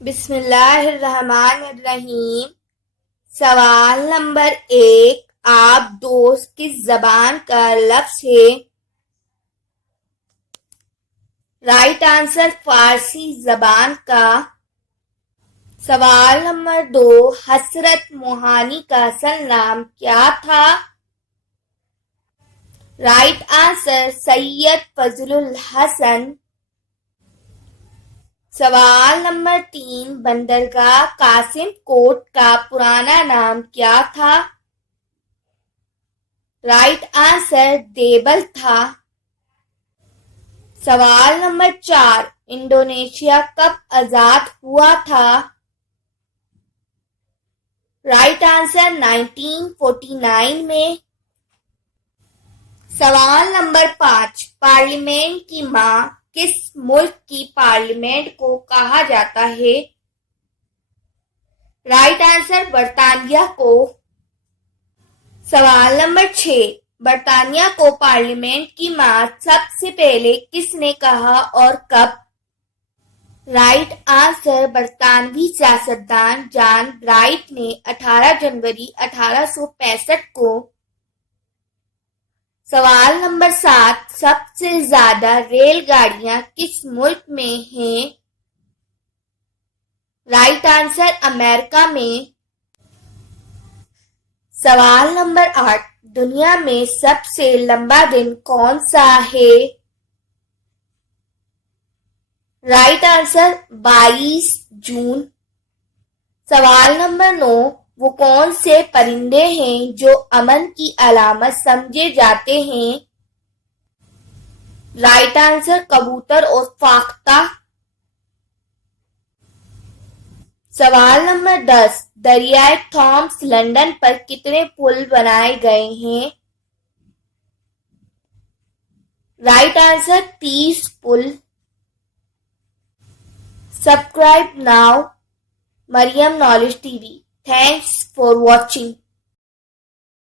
बिस्मिल्लाहिर्रहमानिर्रहीम। सवाल नंबर 1। आप दोस्त किस जबान का लफ्ज है? राइट आंसर फारसी जबान का। सवाल नंबर 2। हसरत मोहानी का असल नाम क्या था? Right answer Syed Fazlul Hasan. सवाल नंबर 3। बंदरगाह कासिम कोट का पुराना नाम क्या था? राइट आंसर देवल था। सवाल नंबर 4। इंडोनेशिया कब आजाद हुआ था? राइट आंसर 1949 में। सवाल नंबर 5। पार्लियामेंट की मां किस मुल्क की पार्लियामेंट को कहा जाता है? राइट आंसर बर्तानिया को। सवाल नंबर 6। बर्तानिया को पार्लियामेंट की मां सबसे पहले किसने कहा और कब? राइट आंसर बरतानवी सियासतदान जॉन ब्राइट ने 18 जनवरी 1865 को। सवाल नंबर 7। सबसे ज्यादा रेलगाड़ियां किस मुल्क में हैं? राइट आंसर अमेरिका में। सवाल नंबर 8। दुनिया में सबसे लंबा दिन कौन सा है? राइट आंसर 22 जून। सवाल नंबर 9। वो कौन से परिंदे हैं जो अमन की अलामत समझे जाते हैं? राइट आंसर कबूतर और फाख्ता। सवाल नंबर 10। दरियाए थॉम्स लंदन पर कितने पुल बनाए गए हैं? Right answer 30 pull. Subscribe now, Mariam Knowledge TV. Thanks for watching.